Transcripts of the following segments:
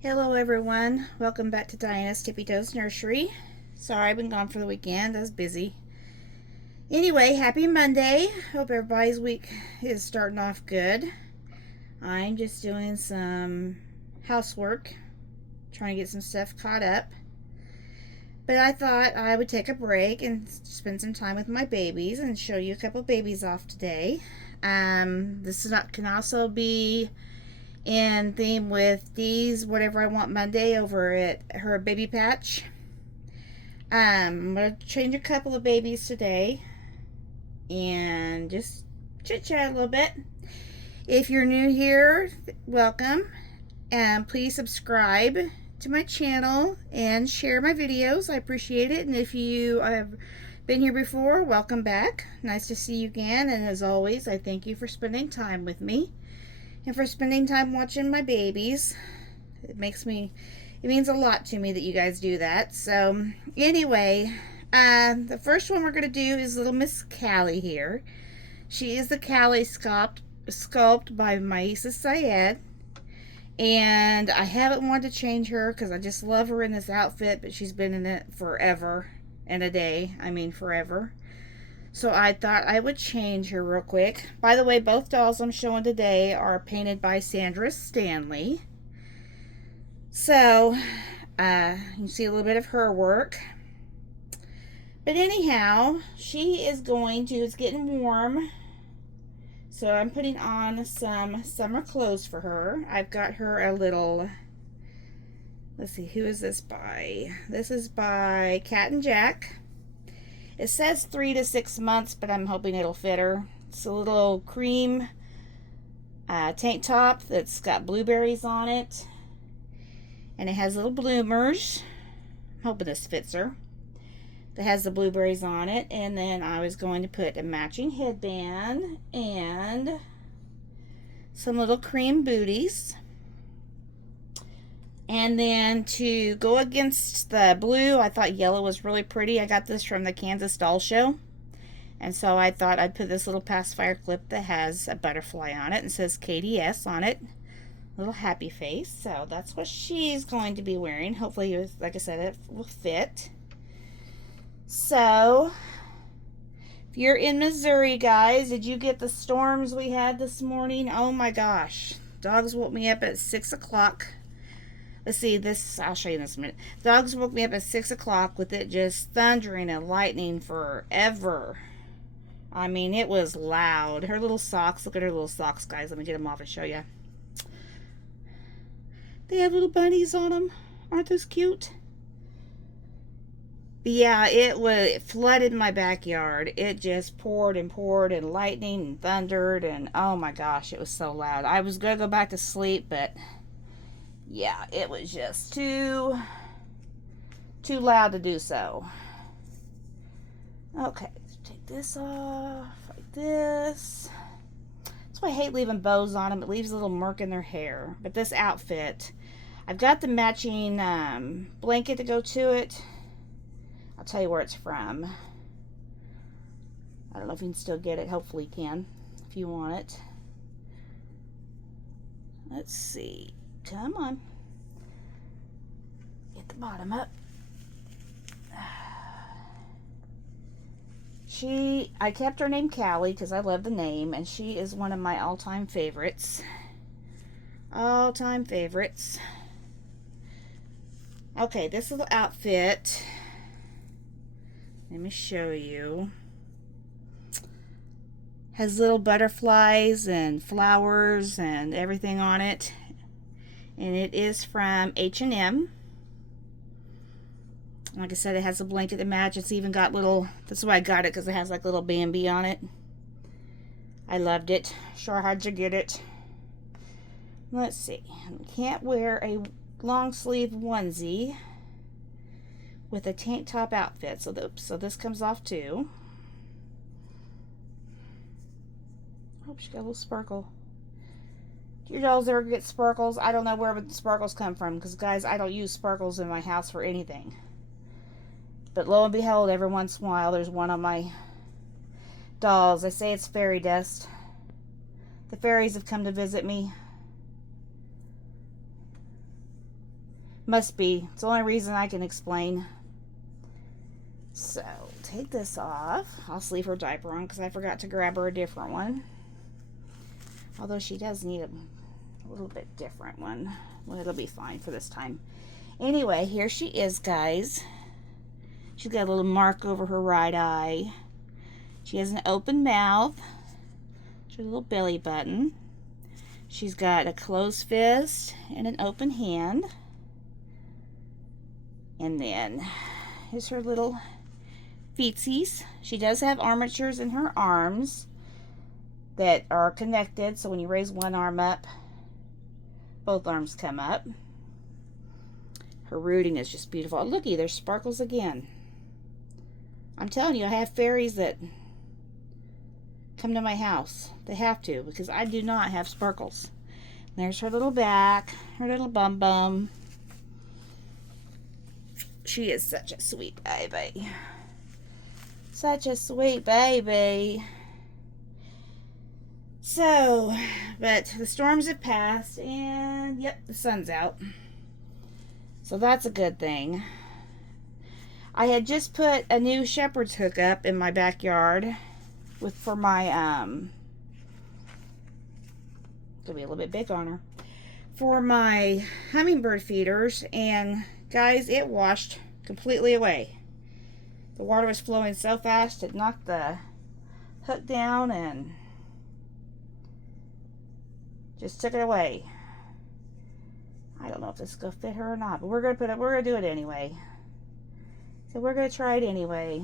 Hello everyone, welcome back to Diana's Tippy Toes Nursery. Sorry I've been gone for the weekend, I was busy. Anyway, happy Monday. Hope everybody's week is starting off good. I'm just doing some housework, trying to get some stuff caught up. But I thought I would take a break and spend some time with my babies and show you a couple babies off today. Can also be in theme with Dee's Whatever I Want Monday over at her baby patch. I'm going to change a couple of babies today and just chit chat a little bit. If you're new here, welcome, and please subscribe to my channel and share my videos. I appreciate it. And if you have been here before, welcome back. Nice to see you again. And as always, I thank you for spending time with me and for spending time watching my babies. It means a lot to me that you guys do that. So anyway, the first one we're going to do is little Miss Kallie here. She is the Kallie sculpt by Maisa Syed. And I haven't wanted to change her because I just love her in this outfit, but she's been in it forever and a day. I mean forever. So I thought I would change her real quick. By the way, both dolls I'm showing today are painted by Sandra Stanley. So, you see a little bit of her work. But anyhow, it's getting warm. So I'm putting on some summer clothes for her. I've got her a little, let's see, who is this by? This is by Cat and Jack. It says 3 to 6 months, but I'm hoping it'll fit her. It's a little cream tank top that's got blueberries on it. And it has little bloomers. I'm hoping this fits her. That has the blueberries on it. And then I was going to put a matching headband and some little cream booties. And then to go against the blue, I thought yellow was really pretty. I got this from the Kansas Doll Show. And so I thought I'd put this little pacifier clip that has a butterfly on it and says KDS on it. Little happy face. So that's what she's going to be wearing. Hopefully, like I said, it will fit. So, if you're in Missouri, guys, did you get the storms we had this morning? Oh my gosh. Dogs woke me up at 6 o'clock. Let's see, I'll show you in this a minute. Dogs woke me up at 6 o'clock with it just thundering and lightning forever. I mean, it was loud. Her little socks, look at her little socks, guys. Let me get them off and show you. They have little bunnies on them. Aren't those cute? But yeah, it flooded my backyard. It just poured and poured and lightning and thundered and oh my gosh, it was so loud. I was going to go back to sleep, but yeah, it was just too loud to do so. Okay, take this off like this. That's why I hate leaving bows on them. It leaves a little murk in their hair. But this outfit, I've got the matching blanket to go to it. I'll tell you where it's from. I don't know if you can still get it. Hopefully you can if you want it. Let's see. Come on. Get the bottom up. I kept her name Kallie because I love the name, and she is one of my all-time favorites. All-time favorites. Okay, this little outfit, let me show you, has little butterflies and flowers and everything on it. And it is from H&M. Like I said, it has a blanket to match. It's even got little, that's why I got it, because it has like little Bambi on it. I loved it. Sure, how'd you get it? Let's see. We can't wear a long sleeve onesie with a tank top outfit. So this comes off too. Oh, she got a little sparkle. Do your dolls ever get sparkles? I don't know where the sparkles come from, because guys, I don't use sparkles in my house for anything. But lo and behold, every once in a while, there's one on my dolls. They say it's fairy dust. The fairies have come to visit me. Must be. It's the only reason I can explain. So, take this off. I'll leave her diaper on because I forgot to grab her a different one. Although she does need a little bit different one. Well, it'll be fine for this time. Anyway, here she is, guys. She's got a little mark over her right eye. She has an open mouth. She's got a little belly button. She's got a closed fist and an open hand. And then here's her little feetsies. She does have armatures in her arms that are connected, so when you raise one arm up, both arms come up. Her rooting is just beautiful. Oh, looky, there's sparkles again. I'm telling you, I have fairies that come to my house. They have to, because I do not have sparkles. There's her little back, her little bum bum. She is such a sweet baby. Such a sweet baby. So, but the storms have passed, and yep, the sun's out. So that's a good thing. I had just put a new shepherd's hook up in my backyard for my gonna be a little bit big on her, for my hummingbird feeders, and guys, it washed completely away. The water was flowing so fast it knocked the hook down and just took it away. I don't know if this is gonna fit her or not, but we're gonna do it anyway. So we're gonna try it anyway.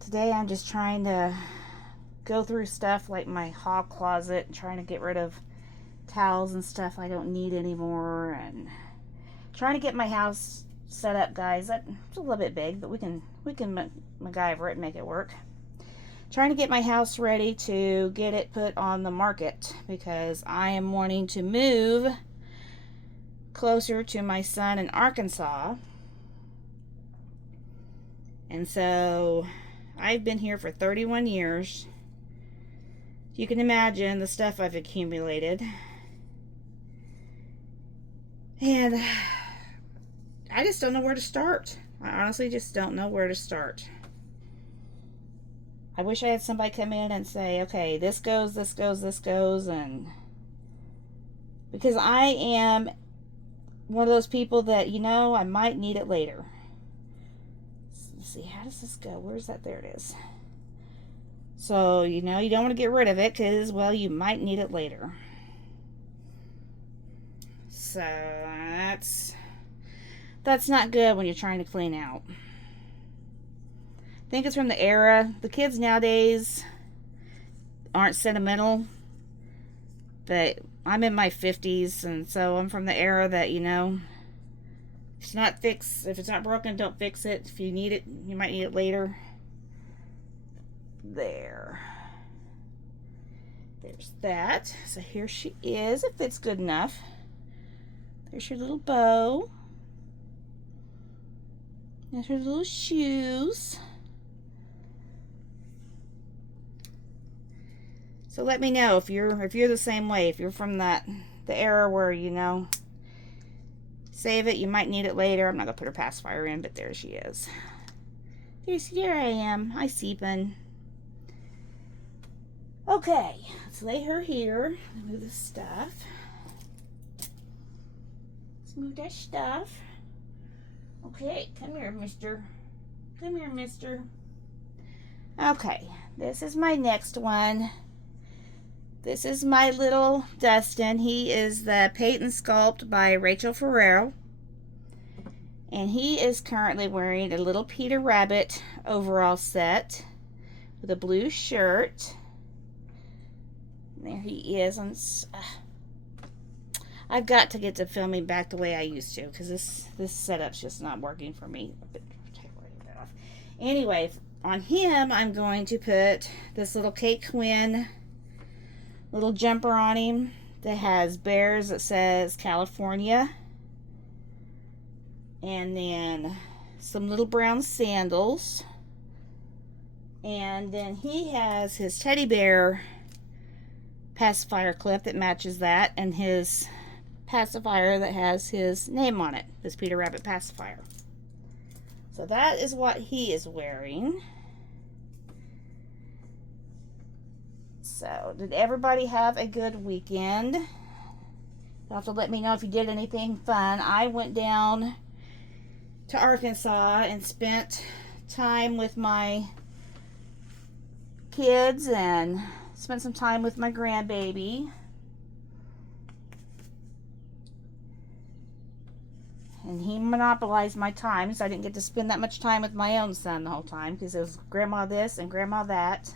Today I'm just trying to go through stuff like my hog closet, trying to get rid of towels and stuff I don't need anymore, and trying to get my house set up, guys. It's a little bit big, but we can MacGyver it and make it work. Trying to get my house ready to get it put on the market, because I am wanting to move closer to my son in Arkansas. And so I've been here for 31 years. You can imagine the stuff I've accumulated. And I just don't know where to start. I honestly just don't know where to start. I wish I had somebody come in and say, okay, this goes, this goes, this goes, and because I am one of those people that, you know, I might need it later. Let's see, how does this go? Where's that? There it is. So, you know, you don't want to get rid of it because, well, you might need it later. So, that's not good when you're trying to clean out. I think it's from the era. The kids nowadays aren't sentimental, but I'm in my 50s, and so I'm from the era that, you know, if it's not broken, don't fix it. If you need it, you might need it later. There's that. So here she is. It fits good enough. There's your little bow. There's her little shoes. So let me know if you're the same way, if you're from the era where, you know, save it, you might need it later. I'm not gonna put her pacifier in, but there she is. There I am. Hi, Seepin. Okay, let's lay her here. Move this stuff. Let's move that stuff. Okay, come here, mister. Come here, mister. Okay, this is my next one. This is my little Dustin. He is the Peyton sculpt by Rachelle Ferrell. And he is currently wearing a little Peter Rabbit overall set with a blue shirt. And there he is. I've got to get to filming back the way I used to, because this setup's just not working for me. Anyway, on him, I'm going to put this little Kate Quinn little jumper on him that has bears that says California, and then some little brown sandals, and then he has his teddy bear pacifier clip that matches that, and his pacifier that has his name on it, this Peter Rabbit pacifier. So that is what he is wearing. So, did everybody have a good weekend? You'll have to let me know if you did anything fun. I went down to Arkansas and spent time with my kids and spent some time with my grandbaby. And he monopolized my time, so I didn't get to spend that much time with my own son the whole time, because it was grandma this and grandma that.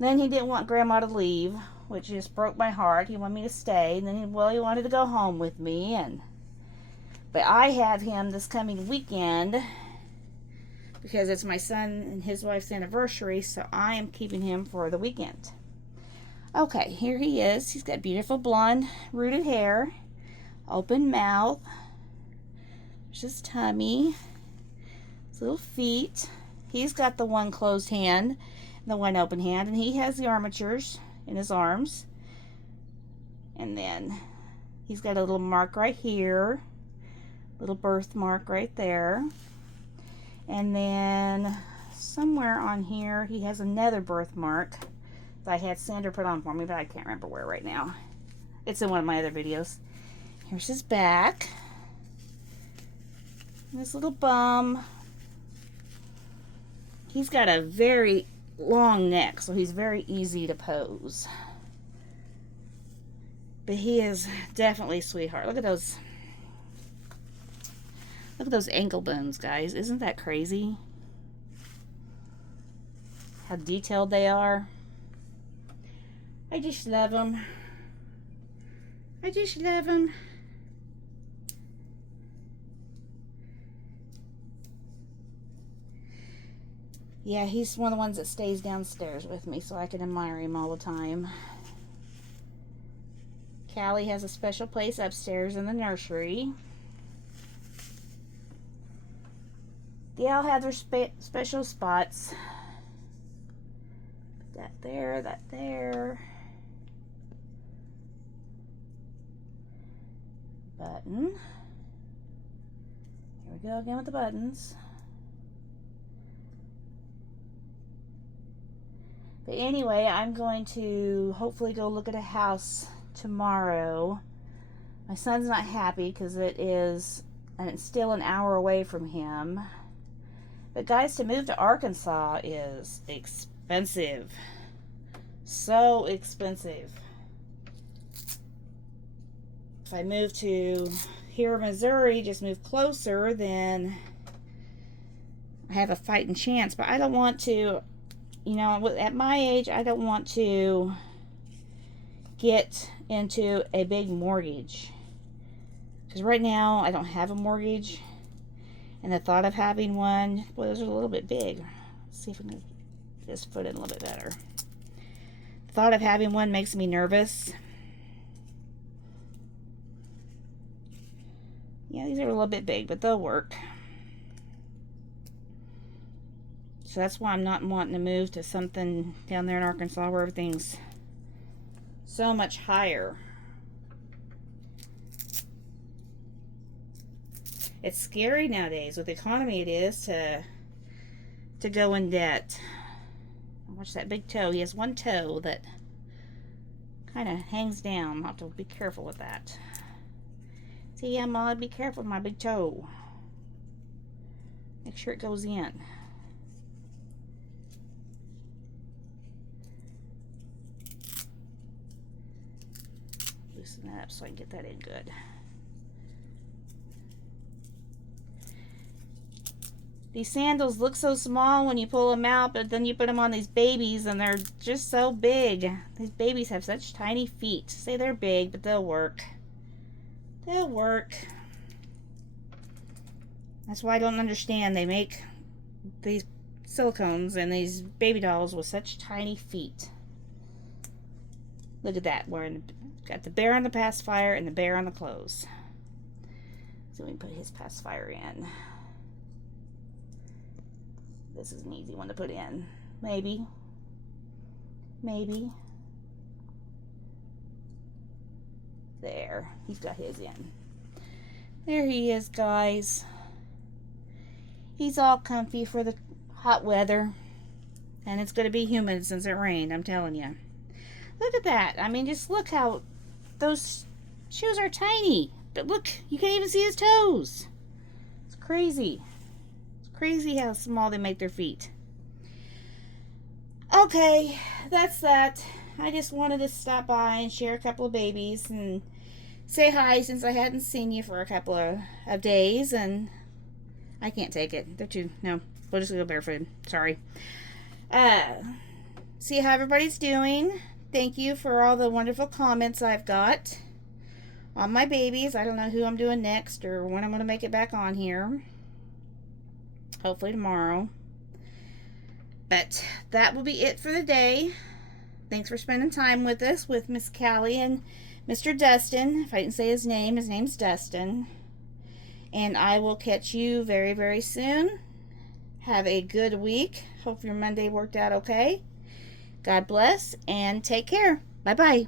Then he didn't want grandma to leave, which just broke my heart. He wanted me to stay, and then he wanted to go home with me. But I have him this coming weekend because it's my son and his wife's anniversary, so I am keeping him for the weekend. Okay, here he is. He's got beautiful blonde rooted hair, open mouth. There's his tummy, his little feet. He's got the one closed hand and the one open hand, and he has the armatures in his arms. And then he's got a little mark right here, little birthmark right there. And then somewhere on here he has another birthmark that I had Sandra put on for me, but I can't remember where right now. It's in one of my other videos. Here's his back. This little bum. He's got a very long neck, so he's very easy to pose. But he is definitely a sweetheart. Look at those. Look at those ankle bones, guys. Isn't that crazy? How detailed they are. I just love them. I just love them. Yeah, he's one of the ones that stays downstairs with me so I can admire him all the time. Kallie has a special place upstairs in the nursery. They all have their special spots. That there, that there. Button. Here we go again with the buttons. But anyway, I'm going to hopefully go look at a house tomorrow. My son's not happy because it's still an hour away from him. But guys, to move to Arkansas is expensive. So expensive. If I move to here in Missouri, just move closer, then I have a fighting chance. But I don't want to, you know, at my age, I don't want to get into a big mortgage. Because right now, I don't have a mortgage. And the thought of having one, well, those are a little bit big. Let's see if we can get this foot in a little bit better. The thought of having one makes me nervous. Yeah, these are a little bit big, but they'll work. So that's why I'm not wanting to move to something down there in Arkansas where everything's so much higher. It's scary nowadays with the economy it is to go in debt. Watch that big toe. He has one toe that kind of hangs down. I'll have to be careful with that. See, I'm gonna be careful with my big toe. Make sure it goes in. Loosen that up so I can get that in good. These sandals look so small when you pull them out, but then you put them on these babies and they're just so big. These babies have such tiny feet. Say they're big, but they'll work. They'll work. That's why I don't understand. They make these silicones and these baby dolls with such tiny feet. Look at that. Got the bear on the pacifier and the bear on the clothes. So we can put his pacifier in. This is an easy one to put in. Maybe. Maybe. There, he's got his in. There he is, guys. He's all comfy for the hot weather. And it's going to be humid since it rained, I'm telling you. Look at that. I mean, just look how those shoes are tiny. But look, you can't even see his toes. It's crazy. It's crazy how small they make their feet. Okay, that's that. I just wanted to stop by and share a couple of babies and say hi since I hadn't seen you for a couple of days. And I can't take it. They're too... No, we'll just go barefoot. Sorry. See how everybody's doing. Thank you for all the wonderful comments I've got on my babies. I don't know who I'm doing next or when I'm going to make it back on here. Hopefully tomorrow. But that will be it for the day. Thanks for spending time with us with Miss Kallie and Mr. Dustin. If I didn't say his name's Dustin. And I will catch you very, very soon. Have a good week. Hope your Monday worked out okay. God bless and take care. Bye-bye.